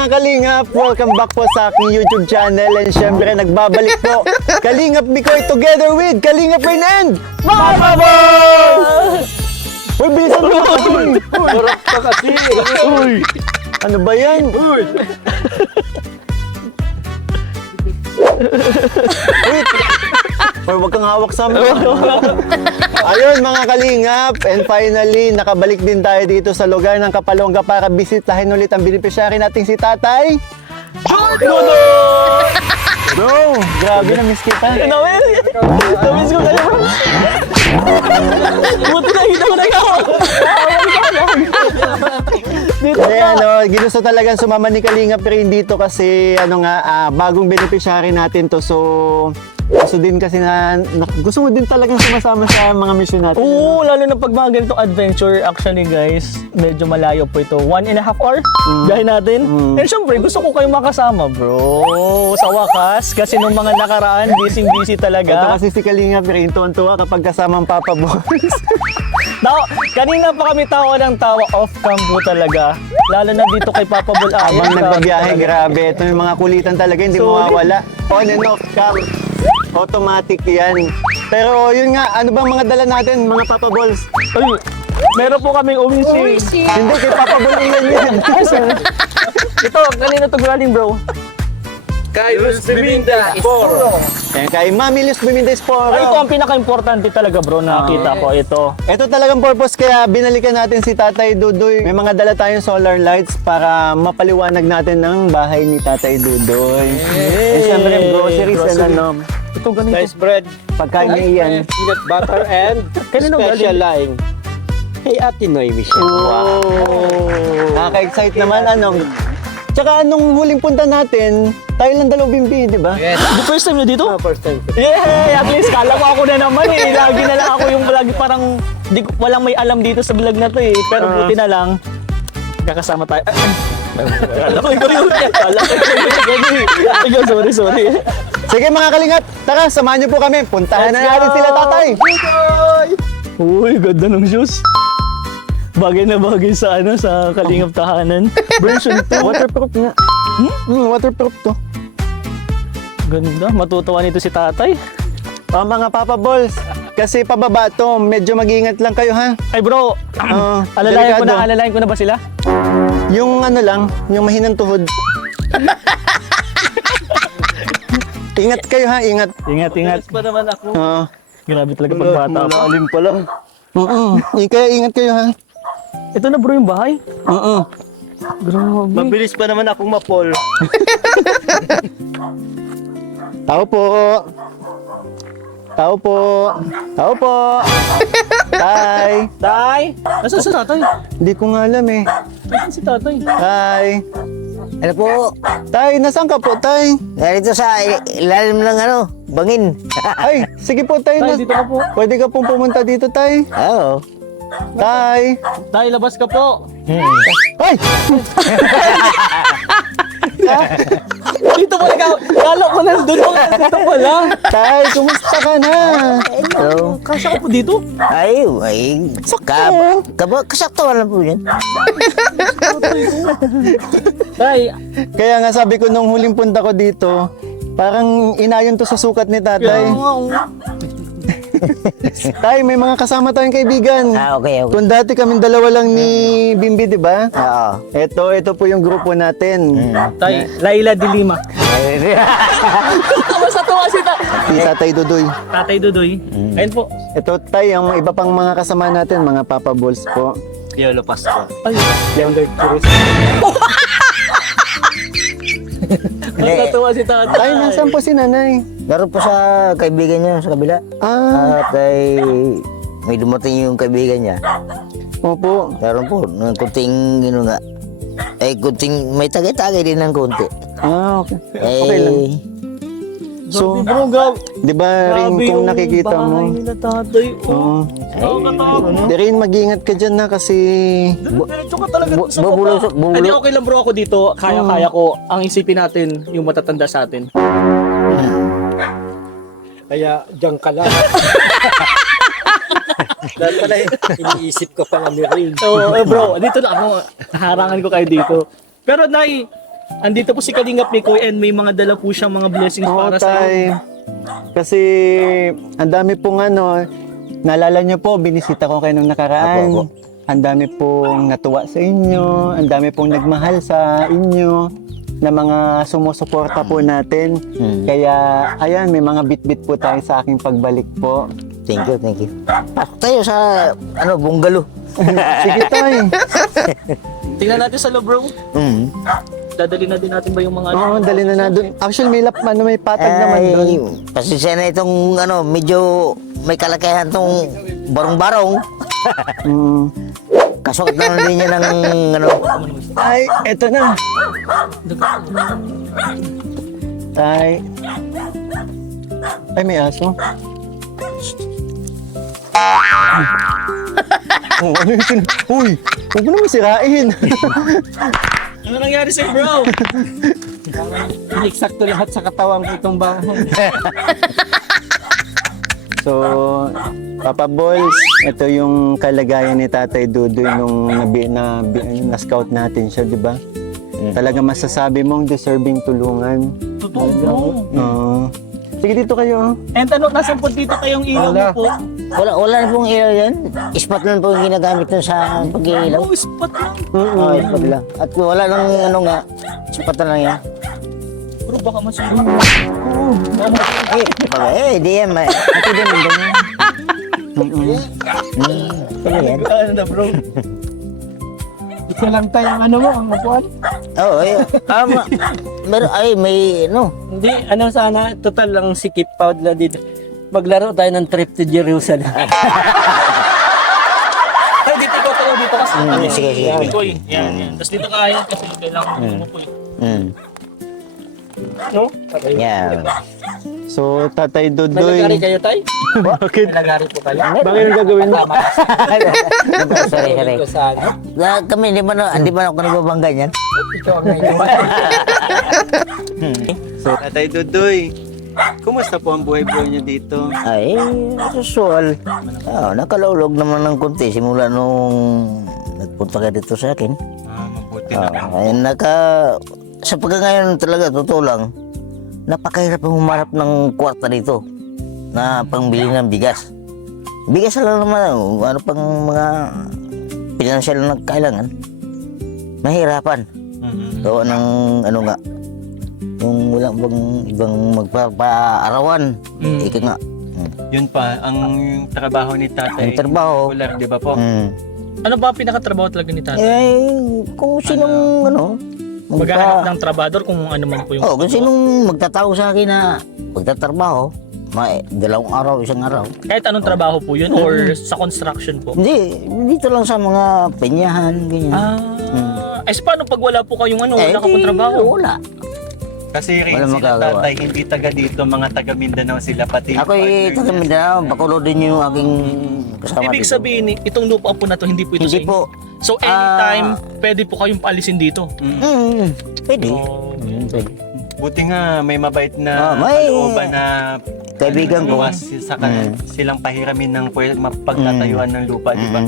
mga Kalingap, welcome back po sa aking YouTube channel. And syempre, nagbabalik po Kalingap Bikoy together with Kalingap Rain and Papa Boss! Uy, bilisan mo kasi! Harap ka kasi! Uy! Ano ba yan? Uy! Wait! Or wag kang hawak sa amin. Ayun mga Kalingap, and finally, nakabalik din tayo dito sa lugar ng Kapalongga para bisitahin ulit ang beneficiary nating si Tatay Dodo! Bro, grabe na miss kita. Namiss ko kayo, bro. Buti na kita ko na ikaw. Kasi ginusto talagang sumama ni Kalingap Rain dito kasi bagong beneficiary natin to. So, gusto din kasi gusto mo din talagang sumasama sa mga mission natin. Oo, lalo na pag mga ganitong adventure, actually guys, medyo malayo po ito. 1.5 hour biyahe natin. And syempre, gusto ko kayong makasama, bro. Sa wakas, kasi nung mga nakaraan, busy Ito talaga. kasi si Kalingap Rain, tuwan-tuwa kapag kasama ang Papa Boss. Kanina pa kami tawa ng tawa, off-cam po talaga. Lalo na dito kay Papa Bul. Habang nagbabiyahe, grabe. Ito yung mga kulitan talaga, hindi mawawala. On and off cam. Automatic yan. Pero yun nga, ano bang mga dala natin, mga Papa Balls? Ay, meron po kaming umisi. Hindi, kay Papa Ball yan. Ito, kanina to galing, bro. Kay Luz Biminda, Poro. Ayan, kay Mami Luz Bimindes po. Ay, ito ang pinaka-importante talaga, bro, nakita ko ito. Ito talagang purpose kaya binalikan natin si Tatay Dudoy. May mga dala tayong solar lights para mapaliwanag natin ang bahay ni Tatay Dudoy. And syempre, groceries and Ito, ganito. Slice bread, pagkain niya yan. peanut butter, and Kanino special line. Kay Ate Noemi siya. Wow! Nakaka-excite naman, Tsaka anong huling punta natin, tayo lang dalaw bimbi, di ba? Yes. The first time nyo dito? First time. Yeah, at least kala ko ako na naman eh. Lagi na lang ako yung lagi parang walang may alam dito sa vlog na to eh. Pero buti na lang, kakasama tayo. Kala ko ikaw yun. Kala ko ikaw yun. Ikaw, sorry. Sige mga Kalingap, tara, samahan niyo po kami. Puntahan na natin sila, Tatay. Uy, ganda ng shoes. Bagay na bagay sa sa Kalingap tahanan. Version 2. Waterproof nga. Waterproof to. Ganda, matutuwa nito si tatay. Mga Papa Balls, kasi pababa to, medyo mag-iingat lang kayo ha. Ay bro, alalayan ko na ba sila? Yung yung mahinang tuhod. Ingat kayo ha, ingat. Ingat. Pa naman ako. Grabe talaga pagbata pa. Malalim pala. Kaya ingat kayo ha. Ito na bro yung bahay. Grabe. Mabilis pa naman akong mapol. Tao po. Tao po. Tao po. Tay. Tay! Nasaan si tatay? Hindi ko nga alam eh. Nasaan si tatay? Tay. Ano po? Tay, nasaan ka po, Tay? Narito sa ilalim ng bangin. Ay, sige po, Tay. Tay, dito ka po. Pwede ka pong pumunta dito, Tay. Oo. Tay. Tay, labas ka po. Ay! Dito pala ka. Kala ko nandun ako. Dito pala. Tay, kumusta ka na? Hello. Kasya ko po dito. Ay, kasaktuhan lang po yan. Tay, Kaya nga sabi ko nung huling punta ko dito, parang inayon to sa sukat ni Tatay. Tay, may mga kasama tayong kaibigan. Okay. Kung dati kaming dalawa lang ni Bimbi, di ba? Oo. Ito po yung grupo natin. Tay, Laila de Lima. Basta tuwa si Si Tatay Dudoy. Tatay Dudoy. Ayun po. Ito, Tay, ang iba pang mga kasama natin, mga Papa Balls po. Yolo Pasko. Ay, Younger tourist. basta tuwa si tatay. Tay, nasaan po si Nanay? Meron po sa kaibigan niya sa kabila. At ay may dumating yung kaibigan niya. Opo. Meron po ng kunting kunting may tagay-tagay din ng kunti. Okay. Okay lang. So, Bro, di ba rin kung nakikita mo? nila tatay. Oo. Di rin, mag-iingat ka dyan na kasi... Diretso ka talaga sa Bubulo. Hindi, okay lang bro ako dito. Kaya-kaya ko. Ang isipin natin, yung matatanda sa atin. Kaya diyan ka lang. Dahil pala iniisip ko pala ni Rain. So, bro, dito na ako. Harangan ko kayo dito. Pero Nay, Andito po si Kalingap ni Kuya and may mga dala po siyang mga blessings Oo, para sa tay. Kasi ang dami pong naalala niyo po, binisita ko kayo nung nakaraan. Apo, Ang dami pong natuwa sa inyo, ang dami pong nagmahal sa inyo na mga sumusuporta po natin. Kaya ayan, may mga bit-bit po tayo sa aking pagbalik po. Thank you, thank you. Pasok tayo sa, bungalow. Sige tay. Tingnan natin sa loob, bro. Mm. Dadali na din natin ba yung mga Oo, dali na doon. Actually, may patag naman doon. Pasensya na itong, medyo may kalakayan tong barong-barong. Mm. Kasukot na din niya ng, Ay, eto na. Tay. Ay, may aso. Oh, ano yung Uy, huwag mo naman sirain. Ano nangyari sa'yo, bro? Eksakto lahat sa katawan ko itong bahay. So, Papa Balls, ito yung kalagayan ni Tatay Dudoy nung na-scout natin siya, di ba? Talaga masasabi mong deserving tulungan. Totoo. Oo. Sige, dito kayo. And nasan po dito kayong ilaw mo po? wala na pong ilaw yan. Ispat lang po yung ginagamit nun sa pag-iilaw. Oh, spot lang. Oo, ispat lang. At wala nang, ispat na lang yan. Bro, baka masama. Di yan, ito din, ganyan. Ano yan? Ano na, bro? Isa lang tayo ang ang upuan. Oo, may, Hindi, sana, total lang si Kip Pound na dito. Maglaro tayo ng trip to Jerusalem. Ay, dito ko tayo dito kasi. sige. Koy, yan. Tapos dito kaya kasi kailangan mo po. No? Yeah. So, Tatay Nalagari Dudoy. kayo, tay? Bakit? Nalagari po kayo? Bakit ang gagawin mo? sorry. Ito sana. Kami, di ba ako nagbabangga niyan? Ito ang ngayon. So, Tatay Dudoy, kumusta po ang buhay-buhay niyo dito? Ay, usual. Nakalulog naman ng konti simula nung nagpunta ka dito sa akin. Mabuti na. Ay, sa pagkangayon talaga, totoo lang, napakahirap ang humarap ng kwarta dito na pangbili ng bigas. Bigas lang naman, pang mga pinansyal na kailangan. Mahirapan. So, yung wala bang ibang magpapaarawan. Ika nga. Yun pa, ang trabaho ni Tatay. Ang trabaho. Popular, di ba po? Ano ba ang pinakatrabaho talaga ni tatay? Kung sinong Maghahanap ng trabador kung ano man po yung... kung sinong magtatawag sa akin na magtatrabaho, dalawang araw, isang araw. Kahit anong trabaho po yun or sa construction po? Hindi, dito lang sa mga penyahan, ganyan. Ay, paano pag wala po kayong wala ka pong trabaho? Wala. Kasi rin Wala sila magagawa. Tatay, hindi taga dito, mga taga Mindanao sila, pati Ako taga Mindanao, Bacolod din yung aking kasama Ibig dito. sabihin, itong lupa po na to, hindi po ito Hindi sa inyo? po. So, anytime, pwede po kayong paalisin dito? Pwede. Oh. Pwede. Buti nga, may mabait na may kalooban na kaibigan ko. luwas silang pahiramin ng pagtatayuan ng lupa, di ba?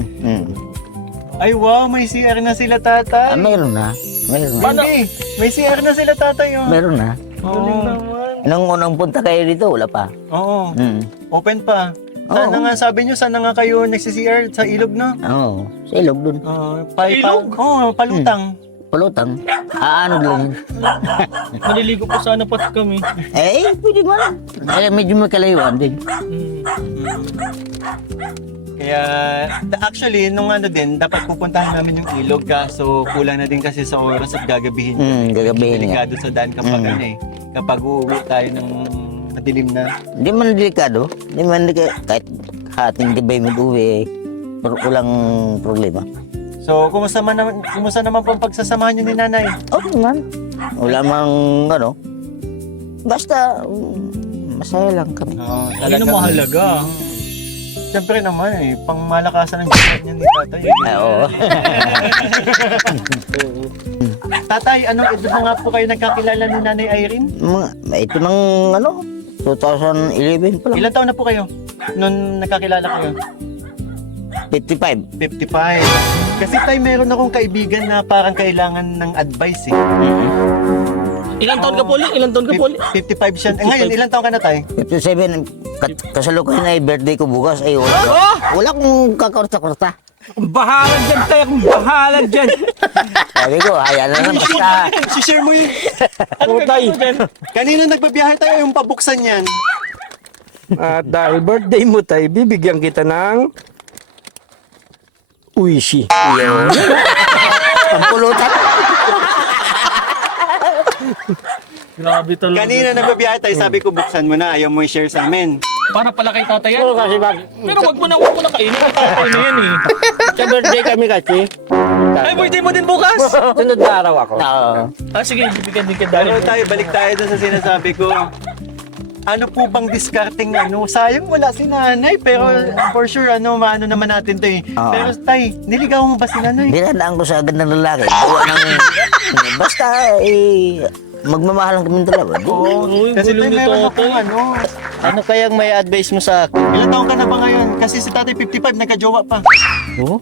Ay wow, may CR na sila Tatay. Meron na. Hindi, may CR na sila Tatay. Oh. Meron na. Oo. Nung unang punta kayo dito, wala pa. Oo. Open pa. Sana nga sabi nyo, sana nga kayo nagsi-CR sa ilog, no? Oo, sa ilog dun. Ilog? Oo, palutang. Palutang. Ano lang yun. Maliligo po sana pat kami. Pwede man. Medyo may kalayuan din. Kaya, actually, nung dapat pupuntahan namin yung ilog, so kulang na din kasi sa oras at gagabihin. Gagabihin nga. Delikado sa daan kapag kapag uuwi tayo ng madilim na. Hindi man delikado. Hindi man delikado. Kahit hating dibay mag-uwi, walang problema. So, kumusta naman po ang pagsasamahan niyo ni Nanay? Okay man. Wala mang basta masaya lang kami. Oo, Yun ang mahalaga. Siyempre naman pang malakasan ng buhay niya ni Tatay. Oo. Tatay, anong edad na nga po kayo nagkakilala ni Nanay Irene? Ito ng 2011 pa lang. Ilan taon na po kayo nung nagkakilala kayo? 55. 55. Kasi tay, meron akong kaibigan na parang kailangan ng advice Ilang taon ka, Poli? Ilang taon ka, Poli? 55 siya. Ngayon, ilang taon ka na, tay? 57, kasalukuyan ay birthday ko bukas. Ay, wala akong kakorta-korta. Bahala dyan tayo, kung bahala dyan. Sabi ko, ayan na lang basta. Si-share mo yun. Putay. Kanina nagbabiyahe tayo yung pabuksan yan. At dahil birthday mo tayo, bibigyan kita ng Uishi. Pampulutan. Grabe talaga. Kanina nagbabiyahe tayo, sabi ko buksan mo na, ayaw mo i-share sa amin. Para pala kay tatay yan. Oo, kasi Pero wag mo na kainin. Ang tatay na yan eh. sa birthday kami kasi, Ay, birthday mo din bukas. sunod na araw ako. Oo. Sige, bibigyan din kita. Pero tayo, balik tayo dun sa sinasabi ko. Ano po bang discarding ano? Sayang wala si nanay, pero for sure, maano naman natin to eh. Oo. Pero tay, niligaw mo ba si nanay? Dinadaan ko sa agad ng lalaki. Gawa ng... Basta, magmamahalan kami dalawa. Oo, kasi tay, meron akong Ano kayang may advice mo sa akin? Ilan taon ka na ba ngayon? Kasi si tatay 55, nagka-jowa pa. Oo?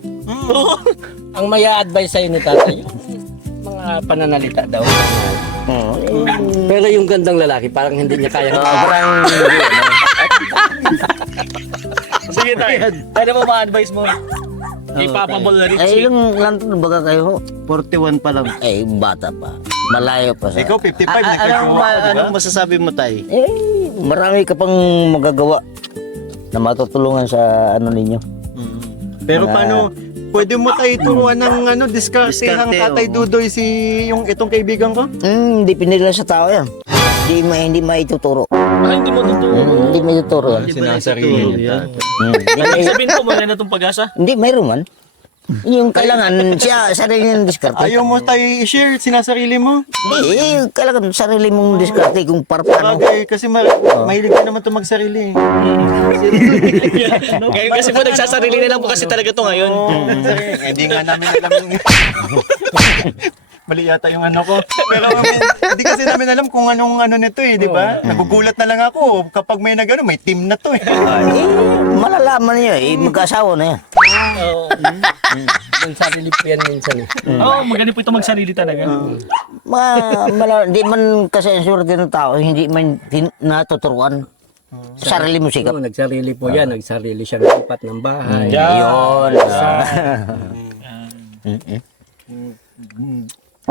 Ang maya advice sa'yo ni tatay, yung mga pananalita daw. Pero yung gandang lalaki, parang hindi niya kaya. Parang... Sige tayo. Ano mo ma-advise mo? Ipapabol na Ay, Richie. ilang taon baga kayo? 41 pa lang. Eh, bata pa. Malayo pa sa... Ikaw 55, nagka-jowa pa, diba? Anong masasabi mo, tay? Marami ka pang magagawa na matutulungan sa ano ninyo. Pero paano, pwede mo tayo turuan ng diskarte ng Diskarte, tatay oo. Dudoy itong kaibigan ko? Depende lang sa tao yan. Hindi maituturo. Hindi mo totoo. Hindi maituturo yan. Sinasarili yan. Ibig sabihin ko, wala na itong pag-asa. Hindi, mayroon man. Yung kailangan siya, sarili niyang diskarte. Ayaw mo tayo i-share, sinasarili mo? Hindi, kailangan sarili mong diskarte kung para paano. Bagay, kasi mahilig ka naman ito magsarili. Ngayon kasi po, nagsasarili na lang po kasi talaga to ngayon. Hindi nga namin alam yung... Mali yata yung ko. Pero hindi kasi namin alam kung anong nito di ba? Nagugulat na lang ako kapag may may team na to eh. Malalaman niyo magkasawa na yan. Oo. Yung sarili po yan minsan eh. Oo, magaling po ito magsarili talaga. Hindi man kasi ang swerte ng tao, hindi man natuturuan. Sarili mo sikap. Oo, nagsarili po yan, nagsarili siya ng apat ng bahay. Yun.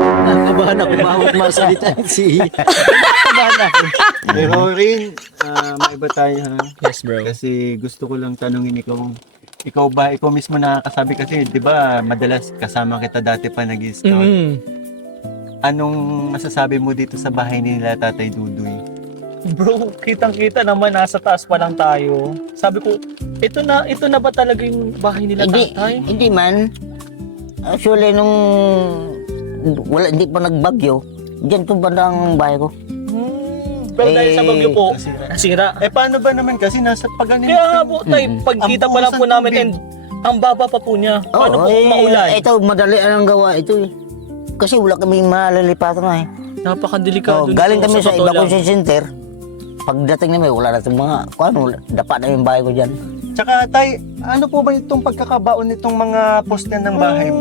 Nakabahan ako, mahawak masalita si... Pero rin, maiba tayo ha. Yes, bro. Kasi gusto ko lang tanungin ikaw mismo nakakasabi kasi, di ba, madalas kasama kita dati pa nag-scout. Anong masasabi mo dito sa bahay nila Tatay Dudoy? Bro, kitang-kita naman, nasa taas pa lang tayo. Sabi ko, ito na ba talaga yung bahay nila tatay? Hindi man. Actually, hindi pa nagbagyo, diyan itong bandang bahay ko. Pero dahil sa bagyo po, nasira. Paano ba naman kasi nasa pag-ano? Kaya nga po, tay, pagkita pa lang po namin and ang baba pa po niya. Paano po kung maulan? Ito, madali ang gawa ito eh. Kasi wala kaming malalipatan na eh. Napakadelikado. Galing kami sa totoo lang. Evacuation Center. Pagdating namin, wala na itong mga, dapat na yung bahay ko dyan. Tsaka tay, ano po ba itong pagkakabaon nitong mga poste ng bahay mo?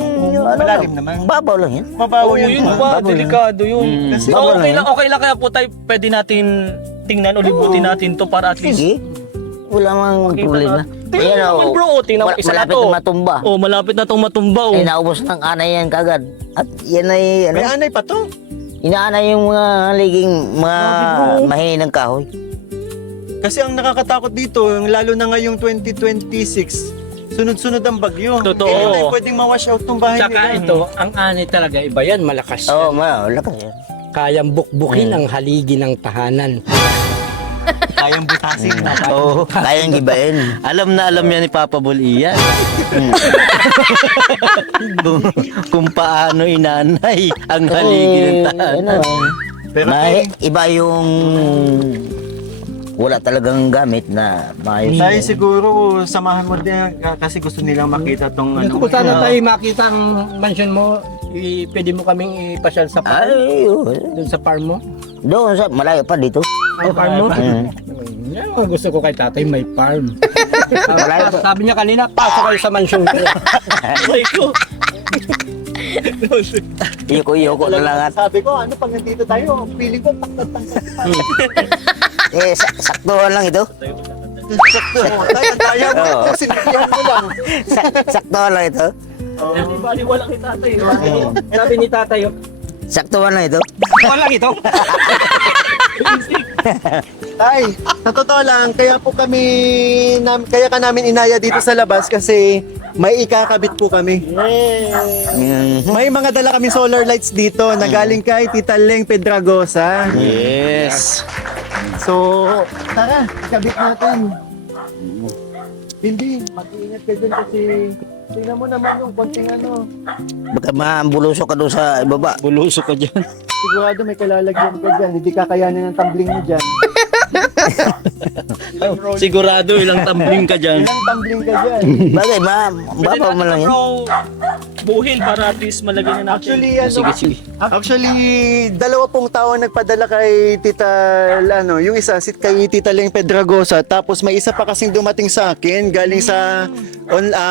Malalim naman. Babaw lang yan. Mabawo Oo, yan yun ba? ba? Delikado yun. Kasi So, Bago lang okay lang kaya po tayo, pwede natin tingnan o libutin natin to para at least. Sige. Wala mang Makita problema. natin. Tingnan naman bro, tingnan mo isa na malapit to. na matumba. Oh, malapit na itong matumba. Ay, naubos ng anay yan kagad. At yan ay, may anay pa to. inaanay yung mga haliging, mga mahinang kahoy. Kasi ang nakakatakot dito, lalo na ngayong 2026, sunod-sunod ang bagyo. Totoo. Hindi tayo pwedeng ma-wash out tong bahay Tsaka nila. ito, ang ani talaga, iba yan, malakas Oo, yan. wala kasi yan. Kayang bukbukin ang haligi ng tahanan. Kayang butasin na. Oo. Kayang gibain. Alam na alam yan ni Papa Bul iyan. kung paano inanay ang haligi ng tahanan. Pero Iba yung wala talagang gamit na maayos. tayo siguro, samahan mo din kasi gusto nilang makita tong Kung sana tayo makita ang mansion mo, pwede mo kaming ipasyal sa farm. Ay, Doon sa farm mo. doon sa malayo pa dito. Ang farm mo. Mm. Yan ang gusto ko kay tatay, may farm. Malayo pa. Sabi niya kanina, pasok kayo sa mansion ko. Ay ko. Iyoko na lang at Sabi ko, ano pag nandito tayo, feeling ko taktat-taktat. saktuhan lang ito. Sakto. Tayo, ang daya mo. Oo. Sinabihan mo lang. Saktuhan lang ito. Di bali, wala kay tatay. Sabi ni tatay, oh, Saktuhan lang ito. walang ito. Tay, sa totoo lang, kaya kaya ka namin inaya dito sa labas kasi may ikakabit po kami. May mga dala kami solar lights dito na galing kay Tita Leng Pedragosa. Yes. So, tara, ikabit natin. Hindi, mag-iingat ka dyan kasi tingnan mo naman yung konting ano. Baka mabulusok ka doon sa ibaba. Bulusok ka dyan. Sigurado may kalalagyan ka dyan. Hindi kakayanin ng tumbling mo dyan. Sigurado ilang tumbling ka dyan. Ilang tumbling ka dyan. Bagay, baba mo lang yan. Buhil para at least malagyan na natin. Actually, ano, Sige, sige. Actually, 2 pong tao ang nagpadala kay Tita, yung isa kay Tita Leng Pedragosa, tapos may isa pa kasing dumating sa akin, galing sa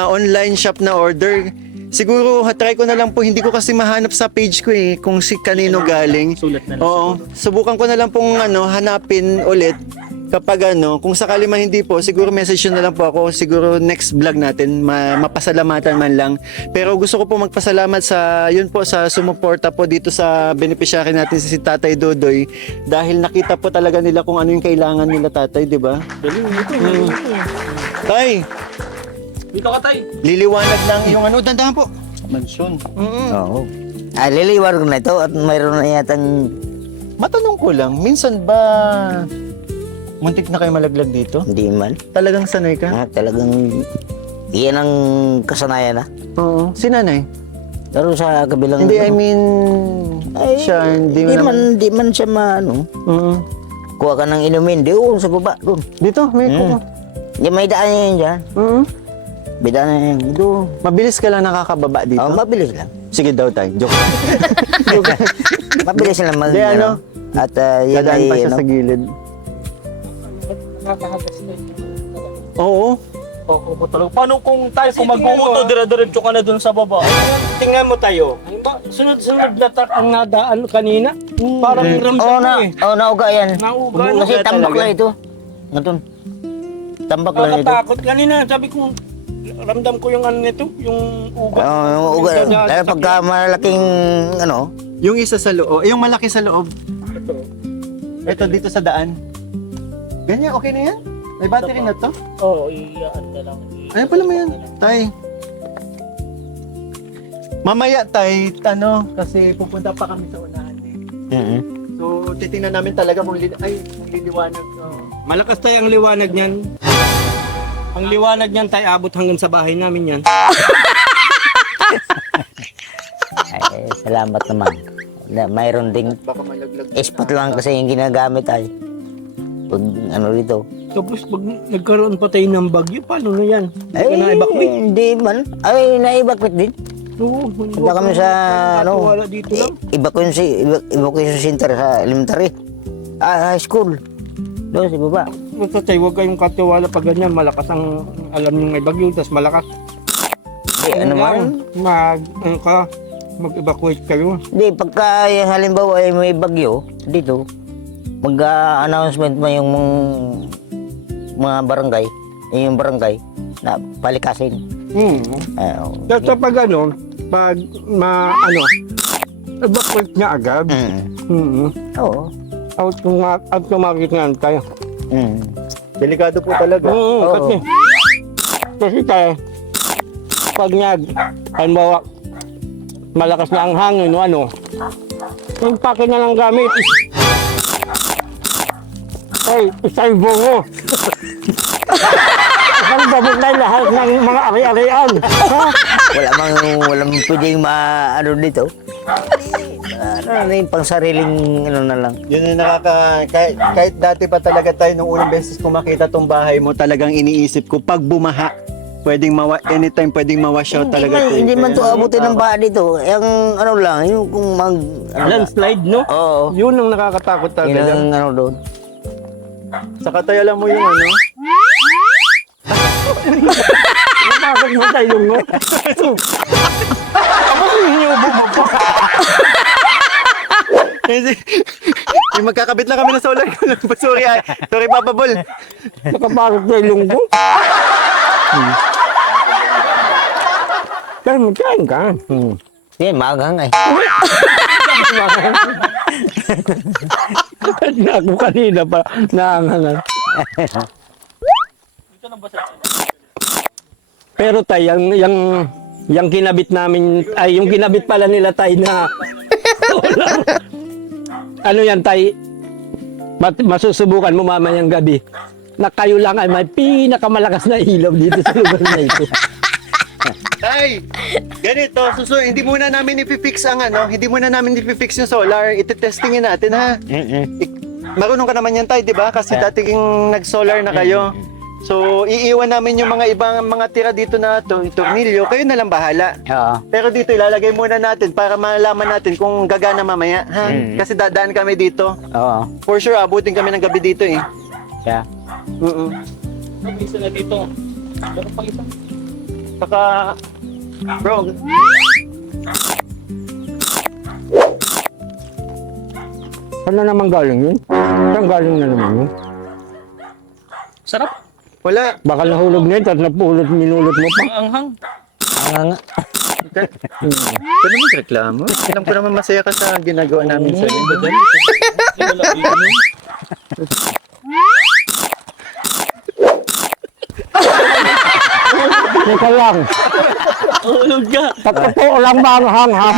online shop na order. Siguro, try ko na lang po, hindi ko kasi mahanap sa page ko kung si kanino galing. Sulat na lang. Oo, subukan ko na lang pong hanapin ulit. Kapag kung sakali man hindi po, siguro message nyo na lang po ako. Siguro next vlog natin, mapasalamatan man lang. Pero gusto ko po magpasalamat sa sumuporta po dito sa beneficiary natin si Tatay Dodoy. Dahil nakita po talaga nila kung ano yung kailangan nila, Tatay, di ba? Tay, Dito ka tay. liliwanag lang yung dandahan po. Mansyon. Oo. Liliwanag na ito at mayroon na yatang Matanong ko lang, minsan ba muntik na kayo malaglag dito? hindi man. Talagang sanay ka? Talagang iyan ang kasanayan na. Oo. Si nanay? Pero sa kabilang... Hindi, I mean, siya, hindi mo naman. Di man siya maano. Kuha ka ng inumin, di sa baba, doon. Dito, may kuko. Yung may daan yan dyan. May daan yan doon. Mabilis ka lang nakakababa dito? Oh, mabilis lang. Sige daw tayo, joke. Mabilis lang mag... Di, At yan Dadaan ay... pa siya sa gilid. Oo. Oo, talaga. Paano kung tayo, kung mag-uuto, dire-diretso ka na dun sa baba? Tingnan mo tayo. Sunod-sunod na truck ang nadaan kanina. Parang ramdam Oo ko na, eh. nauga yan. Nauga. Kasi tambak lang ito. Ngayon. Tambak lang ito. Nakatakot kanina. Sabi ko, ramdam ko yung ano nito, yung ugat. Oo, yung uga. Lalo pagka malaking Yung isa sa loob, yung malaki sa loob. Ito dito sa daan. Ganyan, okay na yan? May battery na to? Oo, iyaan na lang. Ano pala mo yan? Tay. Mamaya tay, kasi pupunta pa kami sa unahan So, titingnan namin talaga kung liliwanag. Malakas tayo ang liwanag niyan. Ang liwanag niyan tayo abot hanggang sa bahay namin yan. Ay, salamat naman. Mayroon ding Baka malaglag. spot lang kasi yung ginagamit ay. Pag dito. Tapos pag nagkaroon pa tayo ng bagyo, paano na yan? Ay, hindi man. Ay, naibakwit din. Oo, Punta kami sa, wala dito lang. evacuation center sa elementary. High school. Doon sa baba. Basta tayo, huwag kayong katiwala pag ganyan. Malakas ang alam nyo may bagyo, tapos malakas. Ano man? Mag-evacuate kayo. Hindi, pagka halimbawa ay may bagyo dito, mag-announcement mo yung mga barangay, yung barangay na palikasin. Tapos pag evacuate niya agad. Oo. Automatic nga tayo. Delikado po talaga. Kasi tayo, pag halimbawa, malakas na ang hangin o yung pake na lang gamit. Ay, isalbo mo. Isang damit na lahat ng mga ari-arian. Walang pwedeng dito. Yung pang sariling na lang. Yun yung kahit dati pa talaga tayo nung unang beses ko makita tong bahay mo, talagang iniisip ko pag bumaha, anytime pwedeng ma-wash out talaga. Hindi man to abutin ng baha dito. Yung yung kung Landslide, no? Oo. Yun ang nakakatakot talaga. Yun ang doon. Saka tayo alam mo yung Napasok mo tayo lungo. Yung magkakabit lang kami ng solar. Sorry, sorry Papa Bol. Nakaparot tayo lungo. Kaya magkain ka. Yan, maagang ay. Na ako kanina pa naangalan. Pero tay, yung kinabit namin, ay yung kinabit pala nila tay na ano yan tay, masusubukan mo mamayang gabi na kayo lang ay may pinakamalakas na ilaw dito sa lugar na ito. Tay, ganito, hindi muna namin ipifix ang hindi muna namin ipifix yung solar. Iti-testingin natin ha. Marunong ka naman yan tay, di ba? Kasi dating nag-solar na kayo. So, iiwan namin yung mga ibang mga tira dito na tornilyo. Kayo na lang bahala. Oo. Pero dito ilalagay muna natin para malaman natin kung gagana mamaya, ha? Kasi dadaan kami dito. Oo. For sure, abutin kami ng gabi dito eh. Kaya, Isa na dito. Pero pag isa. Saka, bro, Ano naman galing yun? Saan galing na naman yun? Sarap. wala. Baka nahulog na yun, tapos minulot mo pa. Ang anghang. nga. Ito naman reklamo. Alam ko naman masaya ka sa ginagawa namin sa iyo. Teka lang. Tulog ka. Totoo lang ba ang hanghang?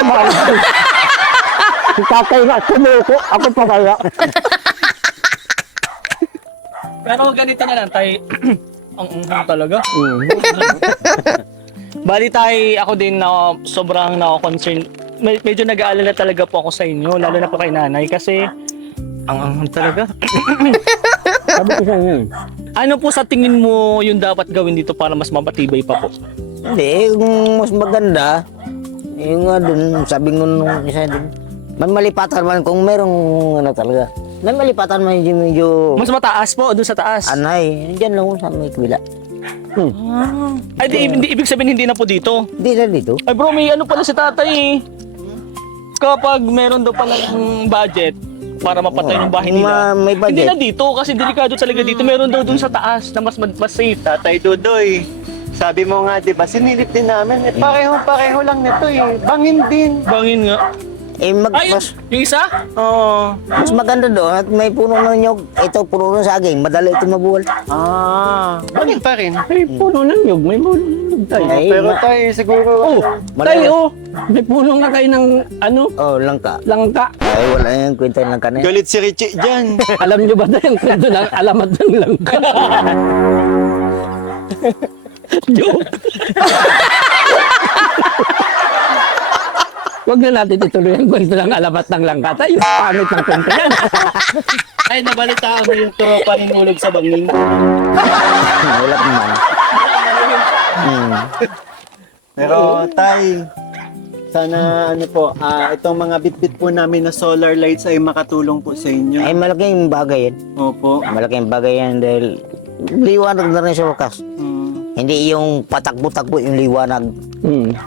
Si tatay na sumuko, ako pa kaya. Pero ganito na lang tayo. Ang anghang talaga. Bali tayo, ako din na sobrang na-concern. Medyo nag-aalala talaga po ako sa inyo, lalo na po kay nanay kasi ang anghang talaga. Sabi ko sa inyo. Ano po sa tingin mo yung dapat gawin dito para mas mapatibay pa po? Hindi, yung mas maganda, yung nga dun, sabi ko nung isa dun, may malipatan man kung merong ano talaga. May malipatan man yung medyo Mas mataas po, doon sa taas. anay. Diyan lang sa may kabila. Ay, ibig sabihin hindi na po dito. Hindi na dito. Ay bro, may ano pala si tatay eh. Kapag meron daw palang budget para mapatay yung bahay nila. May Hindi na budget. dito kasi delikado talaga dito. Meron daw dun sa taas na mas safe. Tatay Dudoy, sabi mo nga, di ba, sinilip din namin. Eh, pareho lang nito eh. Bangin din. Bangin nga. Ay, Mas, yung isa? Oo. mas maganda doon at may puno ng nyog. Ito, puno ng saging. Madali ito mabuwal. Bangin pa rin. Ay, puno ng nyug. May puno ng nyug tayo. Ay, Pero tayo siguro. Oh, tayo. May puno nga kayo ng ano, Oh, langka. langka. Ay, wala yung kwenta ng kanay. Galit si Richie dyan. Alam nyo ba na yung kwento ng alamat ng langka? Joke. Huwag na natin ituloy ang kwento ng alamat ng langka. Tayo, pangit ng kwento yan. Ay, nabalita ako yung tropa ni Nulog sa bangin. Wala naman. Pero tay, sana ano po, itong mga bitbit po namin na solar lights ay makatulong po sa inyo. Ay, malaking bagay yan. Opo. Malaking bagay yan dahil liwanag na rin sa wakas. Hindi yung patakbo-takbo yung liwanag.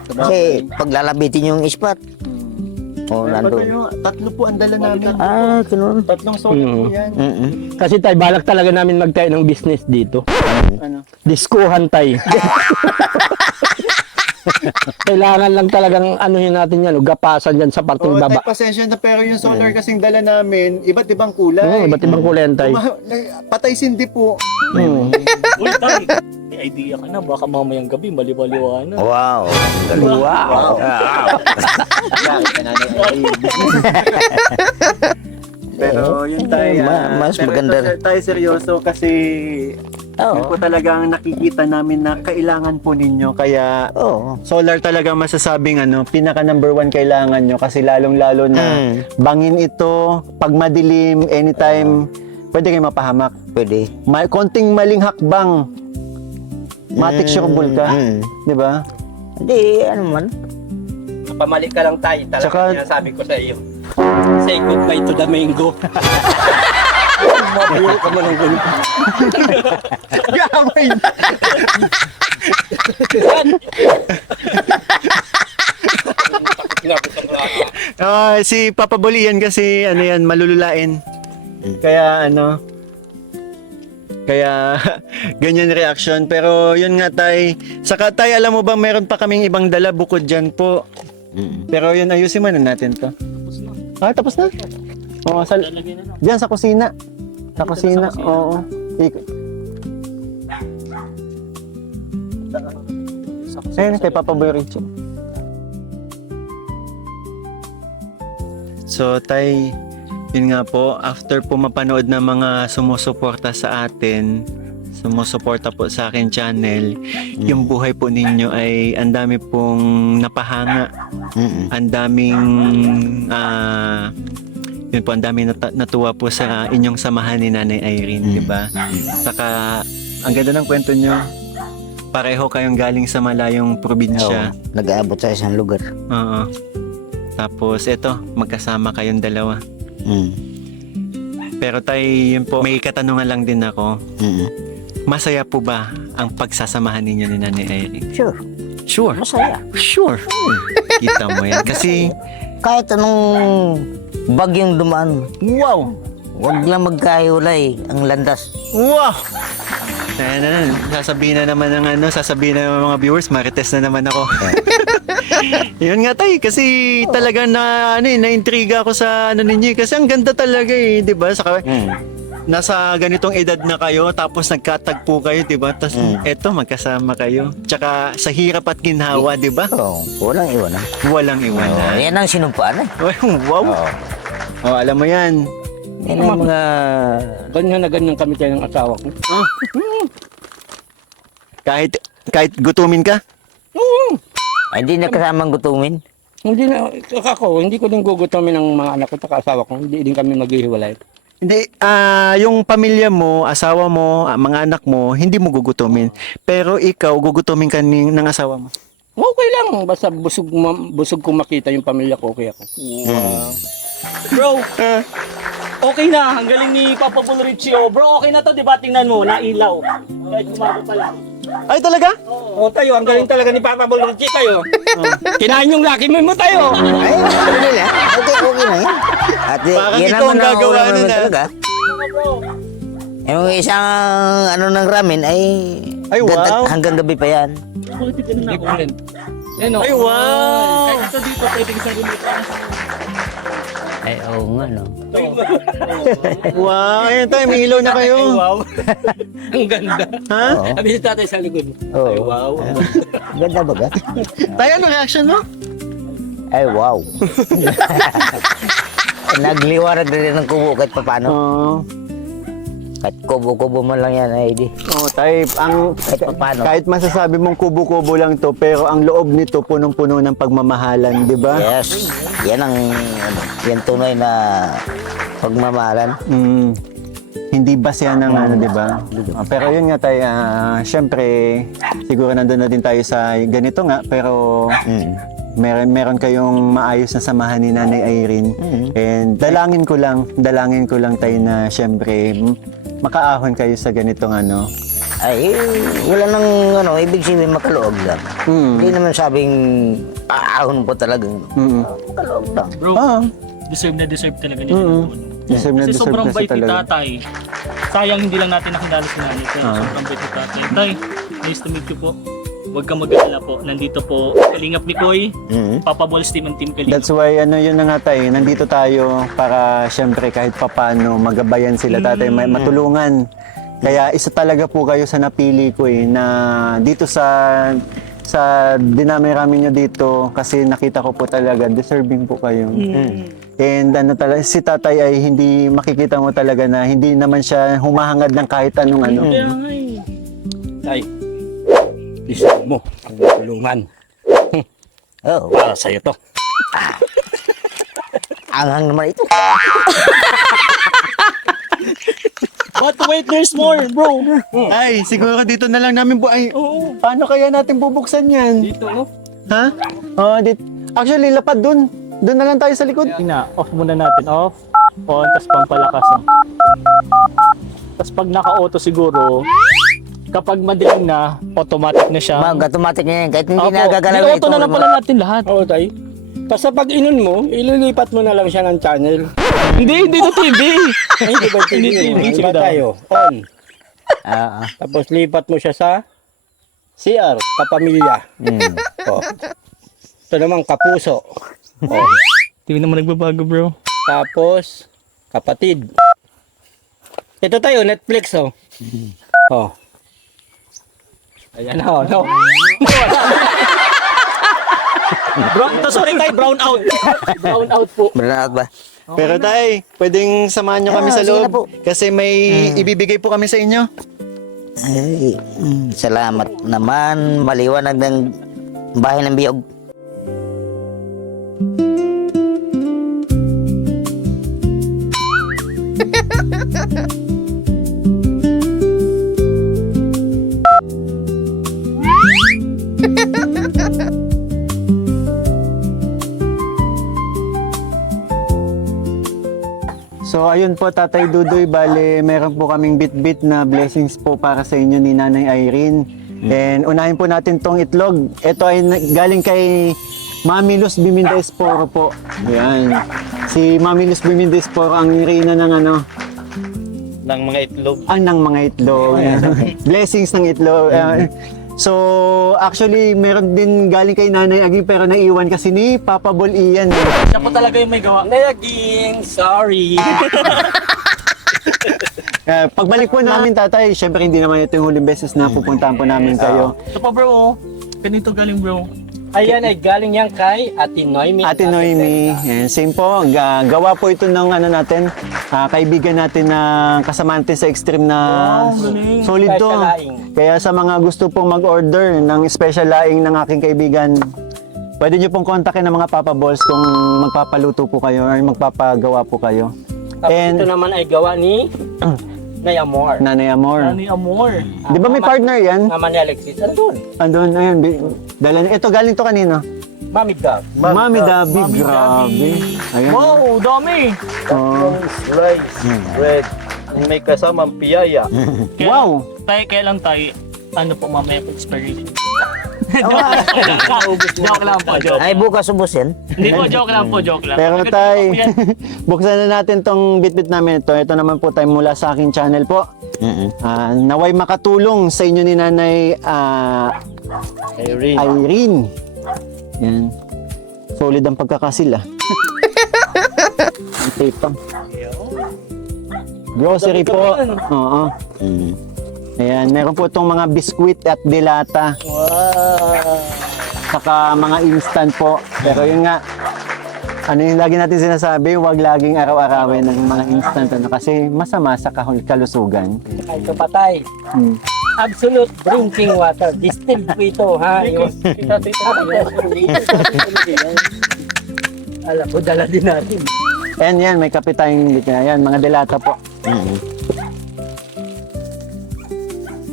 Kasi paglalabitin yung ispat. Oh, Pero nandun. tatlo po ang dala namin. Ganun. Tatlong solar po yan. Kasi tayo, balak talaga namin magtayo ng business dito. Ano? Diskuhan tayo. Kailangan lang talagang anuhin natin yan, gapasan dyan sa parting Oo, baba. tay, pasensya na pero yung solar kasing dala namin, iba't ibang kulay. Ba't ibang kulay yan tayo? Patay sindi po. Uy, tay. May idea ka na. Baka mamayang gabi, bali-baliwa na. Wow. Ang galing. Wow! Pero yun tayo, Mas pero maganda ito, tayo seryoso kasi yun po Oo. talaga ang nakikita namin na kailangan po ninyo. Kaya Oo. solar talaga masasabing pinaka number one kailangan nyo kasi lalong-lalo na bangin ito, pag madilim, anytime, pwede kayo mapahamak. Pwede. Konting maling hakbang, matik-sureball ka. Di ba? Hindi, ano man. Pamalik ka lang tayo. Tsaka- Sabi ko sa iyo. Say goodbye to the mango. Mabuhay ka mo ng ganun. Gamay Si Papa Boli yan kasi ano yan, malululain. Kaya ano, kaya ganyan reaction. Pero yun nga tay, saka tay, alam mo ba meron pa kaming ibang dala bukod dyan po. Pero yun, ayusin muna natin to. Tapos na? Oo, dyan sa kusina. Sa kusina, oo. Ayun, kay Papa Boy Richie. So, tay, yun nga po, after po mapanood ng mga sumusuporta sa atin, sumusuporta po sa akin channel, yung buhay po ninyo ay ang dami pong napahanga. Ang daming, yun po, ang daming natuwa po sa inyong samahan ni Nanay Irene, di ba? Saka, ang ganda ng kwento nyo. Pareho kayong galing sa malayong probinsya. Nag-aabot sa isang lugar. Oo. Tapos eto, magkasama kayong dalawa. Pero tay, yun po, may katanungan lang din ako. Masaya po ba ang pagsasamahan ninyo ni Nanay Irene? Sure. Sure. Masaya. Sure. Kita mo yan. Kasi, Kahit anong bagyong dumaan, wow! huwag lang magkahiwalay ang landas. Wow! Ayan na, sasabihin na naman ng mga viewers, marites na naman ako. Yun nga tay, kasi talaga na-intriga ako sa ninyo, kasi ang ganda talaga di ba? Saka, nasa ganitong edad na kayo, tapos nagkatagpo kayo, di ba? Tapos eto, magkasama kayo. Tsaka sa hirap at ginhawa, di ba? Walang iwanan. Walang iwanan. Yan ang sinumpaan Wow! Oh, alam mo yan. Yan ang mga... Ganyan na ganyan kami tayo ng asawa ko. Kahit gutumin ka? Ay, hindi na kasamang gutumin. Hindi na, hindi ko din gugutomin ng mga anak ko at asawa ko. Hindi din kami maghihiwalay. Hindi, yung pamilya mo, asawa mo, mga anak mo, hindi mo gugutumin. Pero ikaw, gugutumin ka ng asawa mo. Okay lang, basta busog kong makita yung pamilya ko, okay ako. Bro, okay na. Ang galing ni Papa Bulricio. Bro, okay na to, di ba? Tingnan mo, nailaw. Kahit umaga pa lang. Ay, talaga? O tayo, ang galing talaga ni Papa Bolorchi tayo. Kinain yung laki mo tayo. Ay, okay na. Okay na yan. At Parang yan ikaw ang naman ang gagawa una nun, naman talaga. Yung isang ramen ay, Ay, wow. hanggang gabi pa yan. Hindi ko rin. Ay, wow! Kahit ito dito, pwedeng sa remote. Ay, oo nga, no. Wow, ayun tayo, may ilaw na kayo. Wow. Ang ganda. Ha? Oo. Sabi si tatay sa likod. Oo. Ay, wow. Ganda ba ka? Tayo, ano reaction mo? Ay, wow. Nagliwanag na rin ng kubo kahit paano. Oo. Kahit kubo-kubo man lang yan, ay di. Oh, tayo, Kahit paano. kahit masasabi mong kubo-kubo lang to, pero ang loob nito punong-puno ng pagmamahalan, di ba? Yes. Yan ang, yan tunay na pagmamahalan. Hindi base yan ng di ba? Pero yun nga tayo, syempre, siguro nandun na din tayo sa ganito nga, pero meron kayong maayos na samahan ni Nanay Irene. And dalangin ko lang tayo na syempre, makaahon kayo sa ganitong Ay, wala nang ibig sabihin makaloob lang. Hindi naman sabing aahon po talagang. Makaloob lang. Bro, deserve na deserve talaga nila. Deserve na Kasi deserve sobrang na siya bait ni talaga. tatay. Sayang hindi lang natin nakilala si nanay. Pero sobrang bait ni tatay. Tay, nice to meet you po. Huwag kang mag-alala po. Nandito po Kalingap ni Koy, Papa Balls Team and Team Kalingap. That's why yun na nga tayo, nandito tayo para syempre kahit papano magabayan sila tatay, matulungan. Kaya isa talaga po kayo sa napili ko na dito sa dinami-rami nyo dito kasi nakita ko po talaga deserving po kayo. And talaga, si tatay ay hindi makikita mo talaga na hindi naman siya humahangad ng kahit anong Tay, deserve mo ang tulungan. Oo. Para sa'yo to. Anghang naman ito. But wait, there's more, bro. Ay, siguro dito na lang namin paano kaya natin bubuksan yan? Dito, no? Ha? Actually, lapad dun. Doon na lang tayo sa likod. Tina, off muna natin. Off, on, tapos pampalakas. Tapos pag naka-auto siguro, kapag madilim na, automatic na siya. Mag-automatic na yan. Kahit hindi Opo, na gagalawin i-auto na lang pala natin lahat. Oo, tay. Basta pag inon mo, ililipat mo na lang siya ng channel. Hindi na TV. Ay, hindi ba TV? Hindi, sige Iba daw. tayo. On. Ah, Tapos lipat mo siya sa CR, kapamilya. Oh. Ito naman, kapuso. Oh. TV naman nagbabago, bro. Tapos, kapatid. Ito tayo, Netflix, oh. Oh. Ayan na, oh. No. Sorry tayo, brown out. Brown out po. Bernaat ba? Pero tay, pwedeng samahan nyo kami Ah, sa sige na loob. po. Kasi may ibibigay po kami sa inyo. Ay, salamat naman. Maliwanag ng bahay ng biyog. So ayun po Tatay Dudoy, bale meron po kaming bit-bit na blessings po para sa inyo ni Nanay Irene. And unahin po natin tong itlog. Ito ay galing kay Mami Luz Biminda Esporo po. Ayan. Si Mami Luz Biminda Esporo ang reyna ng ano, Ng mga itlog. ng mga itlog. Blessings ng itlog. So actually meron din galing kay Nanay Aging pero naiwan kasi ni Papa Bol Ian. Siya po talaga yung may gawa. Naging sorry. Pagbalik po namin tatay, syempre hindi naman ito yung huling beses na pupuntahan po namin kayo. Ito pa, bro. Oh. Ganito galing, bro. Ayan ay galing yan kay Ate Noemi. Ate Noemi, yan, same po. Gawa po ito ng ano natin, kaibigan natin na kasama natin sa extreme na galing. solid to. Special laing. Kaya sa mga gusto pong mag-order ng special laing ng aking kaibigan, pwede nyo pong kontakin ng mga Papa Balls kung magpapaluto po kayo or magpapagawa po kayo. Tapos And ito naman ay gawa ni Nay Amor. Nanay Amor. Nani Amor. Di ba may partner yan? Mama ni Alexis. Andun. Andun, ayun. Ito galing to kanino? Mami Dab. Mami Dabi, grabe. Ayun. Wow, dami. Oh. Rice, bread, may kasamang piyaya. Wow! Kaya lang tayo, ano po mamaya po expiration. Joke lang po, joke. Ay, bukas ubos yan. Hindi po, joke lang po, joke lang. Pero Maganda tay, po yan. buksan na natin tong bit-bit namin ito. Ito naman po tayo mula sa aking channel po. Naway makatulong sa inyo ni Nanay Irene. Irene. Yan. Solid ang pagkakasil ah. Ang tape pa. Grocery po. Oo. Ayan, meron po itong mga biskwit at dilata. Saka mga instant po. Pero yun nga, ano yung lagi natin sinasabi, huwag laging araw-arawin ng mga instant ano, kasi masama sa kalusugan. Ay, ito patay. Absolute drinking water. Distilled po ito, ha? Yung... Alam ko, dala din natin. And yan, may kape tayong yan, mga dilata po.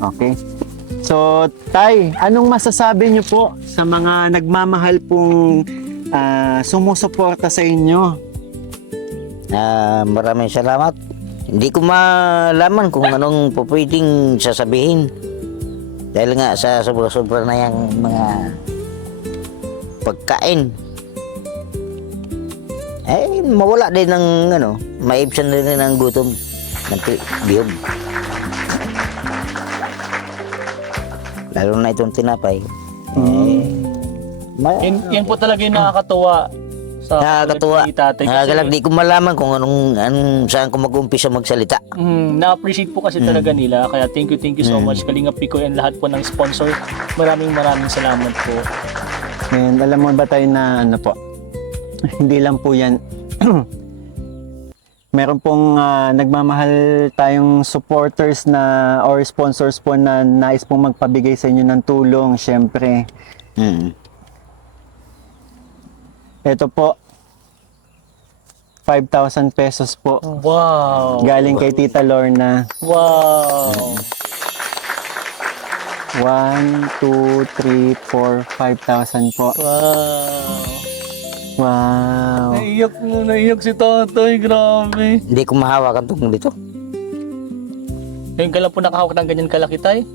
Okay. So, Tay, anong masasabi niyo po sa mga nagmamahal pong sumusuporta sa inyo? Maraming salamat. Hindi ko malaman kung anong pwedeng sasabihin. Dahil nga sa sobra-sobra na yung mga pagkain. Eh, mawala din ng ano, maibsan din ng gutom ng biyog. Lalo na itong tinapay. Yan po talaga yung nakakatuwa sa Nakakatuwa. ni tatay. Nakakalag, di ko malaman kung anong saan ko mag-umpisa magsalita. Na-appreciate po kasi talaga nila. Kaya thank you so much. Kalinga Picoy and lahat po ng sponsor. Maraming salamat po. And alam mo ba tayo na ano po, hindi lang po yan. Meron pong nagmamahal tayong supporters na or sponsors po na nais pong magpabigay sa inyo ng tulong, syempre. Ito po, 5,000 pesos po. Wow. Galing kay Tita Lorna. Wow. 1, 2, 3, 4, 5,000 po. Wow. Wow. Naiyak si tatay. Grabe. Hindi ko mahawakan itong dito. Ngayon ka lang po nakahawak ng ganyan kalaki tay.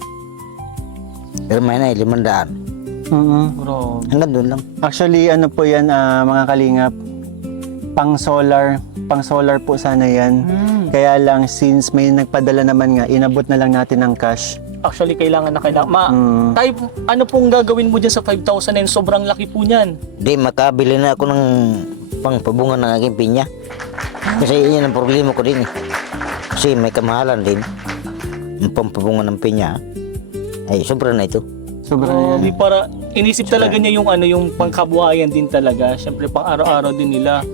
Pero may na 500. Bro. Hanggang doon lang. Actually, ano po yan, mga kalingap, pang solar po sana yan. Kaya lang, since may nagpadala naman nga, inabot na lang natin ng cash. Actually, kailangan na kailangan. Mm. Tayo, ano pong gagawin mo dyan sa 5,000 na yun? Sobrang laki po niyan. Di, makabili na ako ng pangpabunga ng aking pinya. Kasi yun ang problema ko din eh. Kasi may kamahalan din. Ang pampabunga ng pinya. Ay, sobra na ito. Sobrang yan. Di para inisip talaga niya yung ano, yung pangkabuhayan din talaga. Siyempre pang araw-araw din nila.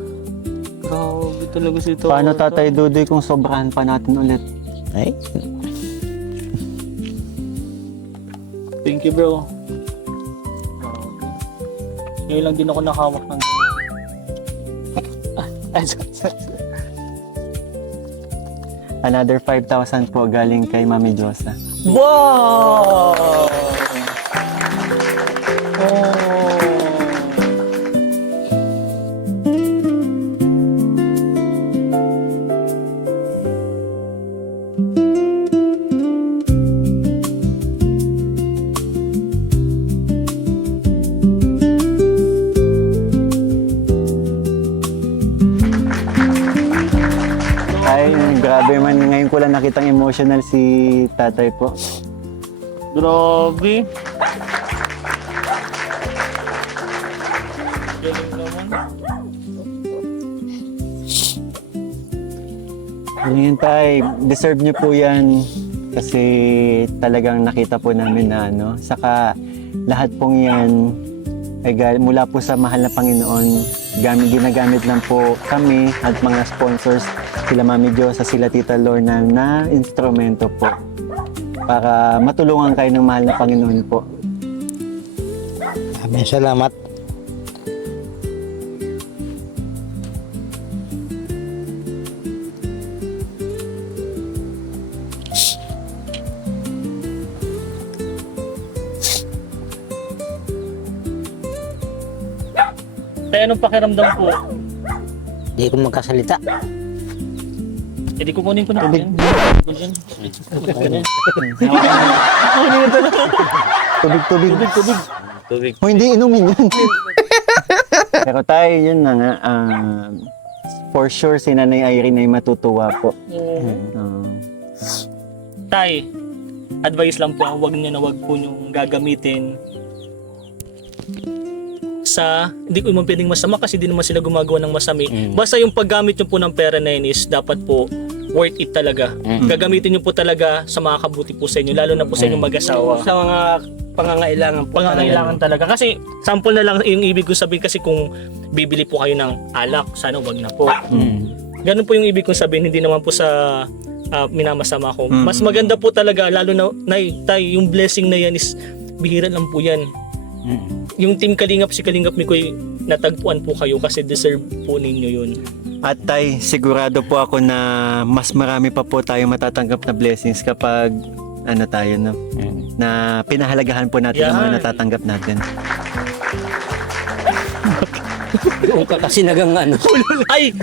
Grabe talaga si Toto. Paano Tatay Dudoy kung sobrahan pa natin ulit? Ay, Thank you, bro. Ngayon lang din ako nakahawak ng Another 5,000 po galing kay Mami Josa. Wow! Oh. Ay, grabe man. Ngayon ko lang nakitang emotional si Tatay po. Grabe. Galing naman. Ano yun, Tay? Deserve niyo po yan. Kasi talagang nakita po namin na ano. Saka lahat pong yan ay mula po sa mahal na Panginoon. Ginagamit lang po kami at mga sponsors, sila Mami Diyosa, sila Tita Lorna, na instrumento po para matulungan kayo ng mahal na Panginoon po. maraming salamat. Kaya anong pakiramdam po? Di ko magkasalita. Hindi ko kunin ko na. Tubig. Tubig. Tubig. O hindi, inumin yan. Pero tayo, yun na nga. For sure, si Nanay Irene ay matutuwa po. Tay, advice lang po, huwag niyo na huwag po niyong gagamitin sa, hindi ko naman pwedeng masama kasi hindi naman sila gumagawa ng masami. Basta yung paggamit niyo po ng pera na yun is dapat po worth it talaga. Gagamitin niyo po talaga sa makakabuti po sa inyo, lalo na po sa inyong mag-asawa. Sa mga pangangailangan po. Pangangailangan talaga. Kasi sample na lang yung ibig ko sabihin, kasi kung bibili po kayo ng alak, sana wag na po. Ganun po yung ibig kong sabihin, hindi naman po sa minamasama ko. Mas maganda po talaga, lalo na, Tay, yung blessing na yan is bihira lang po yan. Yung Team Kalingap, si Kalingap Mikoy, natagpuan po kayo kasi deserve po ninyo yun. At Tay, sigurado po ako na mas marami pa po tayo matatanggap na blessings kapag ano tayo, no? Na pinahalagahan po natin ang mga natatanggap natin. Doon ka kasi nagang ano. Ay!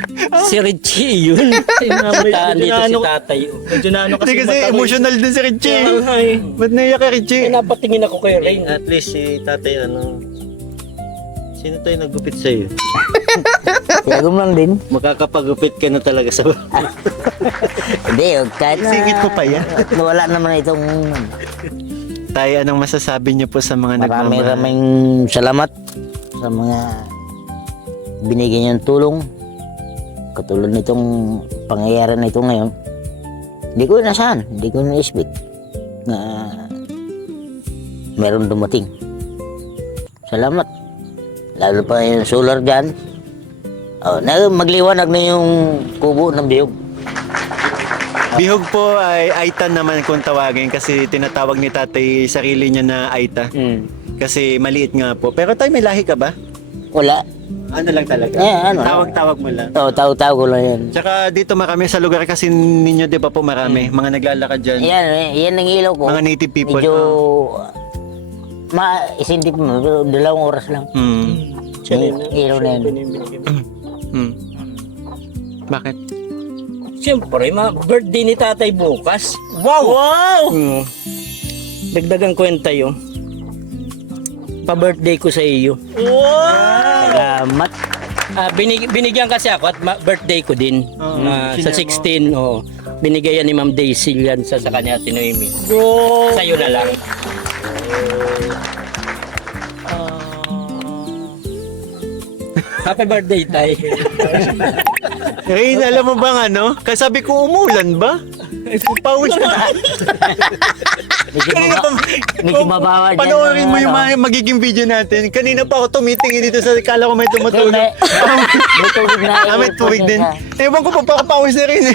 Si Richie yun. Dito si tatay. Medyo na ano kasi Hindi kasi emotional din si Richie. Ay, Ba't naiyak ka, Richie? Napatingin ako kay Rain. At least si tatay, sino tayo nagupit sa'yo? Kaya lang din. Makakapagupit ka na talaga sa Hindi, kahit na Singit ko pa yan. wala naman itong Tay, anong masasabi niyo po sa mga nagmamahal? maraming salamat sa mga binigyan niyong tulong. Katulad nitong pangyayari na ito ngayon. Hindi ko inasahan, hindi ko na-expect na meron dumating. Salamat. Lalo pa yung solar dyan. Magliwanag na yung kubo ng biyog. Bihog po ay Aita naman kung tawagin kasi tinatawag ni tatay sarili niya na Aita. Kasi maliit nga po. Pero Tay, may lahi ka ba? Wala. Ano lang talaga? Ano? Tawag-tawag mo lang. Tao-tao ko lang yan. Tsaka dito marami sa lugar kasi ninyo, di ba po marami? Mga naglalakad dyan. Yan ang ilaw ko. Mga native people. Medyo isindi pa mo, pero 2 oras lang. Yung ilaw na yan. Bakit? Siyempre, birthday ni tatay bukas. Wow! Dagdagang kwenta yun. pa-birthday ko sa iyo. Salamat. Binigyan kasi ako at birthday ko din. Sa 16, binigay yan ni Ma'am Daisy yan sa kanya Ate Noemi. Bro! Sa'yo na lang. Happy birthday, Tay. Rain, alam mo bang ano? Kasabi ko umulan ba? Pawis na. Medyo mabawa dyan. Panoorin mo yung mga magiging video natin. Kanina pa ako tumitingin dito sa kala ko may tumutulog. May tubig na. May tubig din. Ewan ko pa, pakapawis na rin.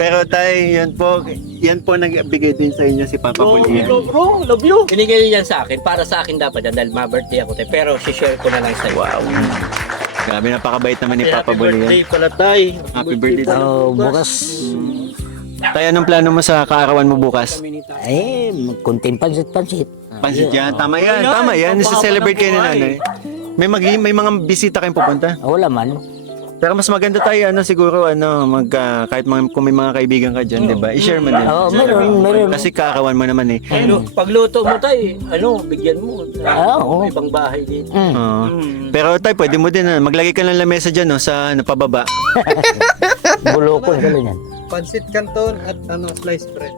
Pero tay, yan po nagbigay din sa inyo si Papa Bulian. Bro, love you! Binigay yan sa akin. Para sa akin dapat yan dahil ma-birthday ako, Tay. Pero share ko na lang sa'yo. Wow. Grabe, napakabait naman ni Papa Bulian. Birthday pala tay. Happy birthday tayo. Bukas, Tay, anong plano mo sa kaarawan mo bukas? kunting pansit-pansit. Pansit yan. Tama yan. Tama yan. Celebrate kayo ni nanay. May mga bisita kayong pupunta. Wala man. Pero mas maganda tayo, siguro, kahit kung may mga kaibigan ka dyan, di ba? I-share mo din. Oo, meron. Kasi kaarawan mo naman eh. Pagluto mo, Tay, bigyan mo. Oo. Ibang bahay dito. Oo. Pero tay, pwede mo din, maglagay ka ng lamesa dyan, sa pababa. Bulokon ka lang yan. Pansit canton at sliced bread.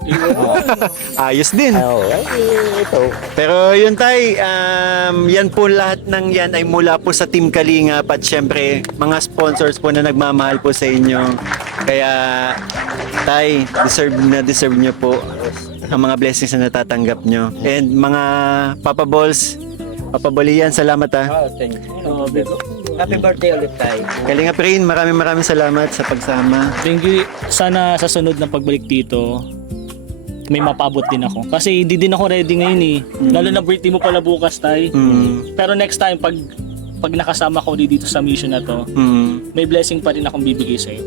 Ayos din. Oo, ito. Pero yun tay, yan po lahat ng yan ay mula po sa Team Kalingap at syempre mga sponsors po na nagmamahal po sa inyo. Kaya tay, deserve nyo po ang mga blessings na natatanggap nyo. And mga Papa Balls, Papa Bolian, salamat Thank you. Happy birthday ulit, Tay. Kalingap rin, maraming salamat sa pagsama. Thank you. Sana sa sunod na pagbalik dito, may mapabot din ako. Kasi hindi din ako ready ngayon eh. Lalo na birthday mo pala bukas, Tay. Pero next time, pag nakasama ko dito sa mission na to, may blessing pa rin akong bibigay sa'yo.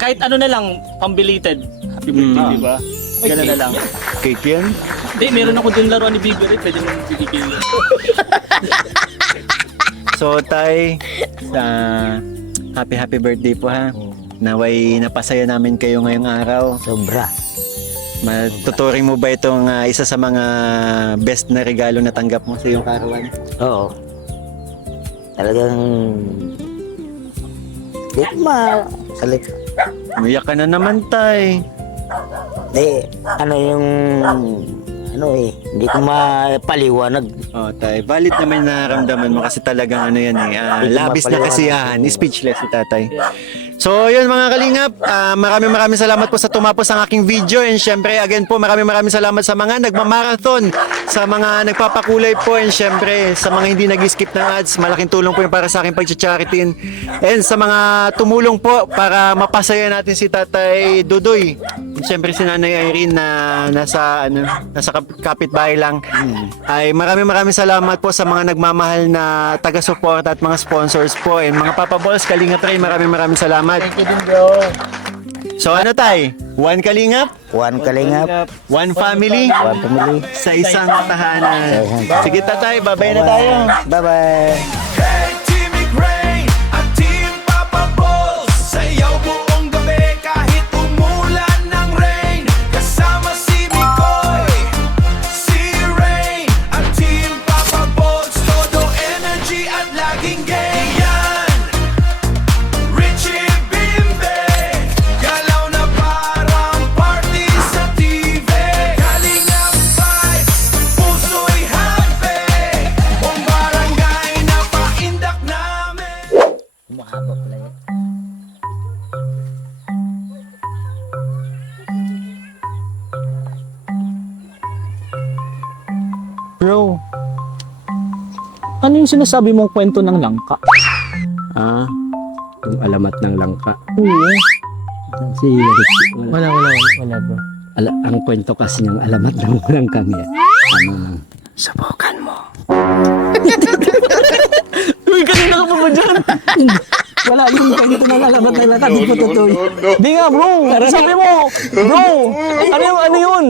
Kahit ano na lang, pambelated. Happy birthday, di ba? Gano'n na lang. Cake yan? Hindi, meron ako dun laruan ni Bibi Ray. Pwede mo bibigay yun. So tay, happy birthday po ha. Naway napasaya namin kayo ngayong araw. Sobra. Matuturing mo ba itong isa sa mga best na regalo na tanggap mo sa iyong karawan? Oo. Talagang... Di ko masalit. Umiyak ka na naman tay. Hindi ko mapaliwanag. Oh tay, valid naman na nararamdaman mo kasi talagang yan labis na kasiyahan, speechless si tatay. So yun mga kalingap, maraming salamat po sa tumapos ang aking video and syempre again po maraming salamat sa mga nagmamarathon, sa mga nagpapakulay po and syempre sa mga hindi nag-skip ng ads, malaking tulong po yung para sa aking pag-charity and sa mga tumulong po para mapasaya natin si Tatay Dudoy. And syempre si Nanay Irene na nasa kapitbahay lang. Ay maraming salamat po sa mga nagmamahal na taga-suporta at mga sponsors po and mga Papa Balls, Kalingap rin, maraming salamat. Thank you din, bro. So ano tay? One Kalingap, One Kalingap, one family, one family. sa isang tahanan. Sige tatay, babay na tayo. Bye-bye. Hey, Team Rain at Team Papa Balls. Sayaw buong gabi kahit umulan ng rain. Kasama si Mikoy, si Rain at Team Papa Balls. Todo energy at laging gay yan. Richie Bimbe, galaw na parang party sa TV. Kalingap vibes, puso'y happy. Buong barangay na paindak namin. Mahaba pala yan. Bro, ano yung sinasabi mong kwento ng langka? Yung alamat ng langka. Oo. Si Wala, bro. ang kwento kasi ng alamat ng langka niya. Subukan mo. Uy, kanina ka pa ba dyan? Wala yung kwento ng alamat ng langka. Di po totoo. Di nga, bro. Sabi mo, bro. Ano yun?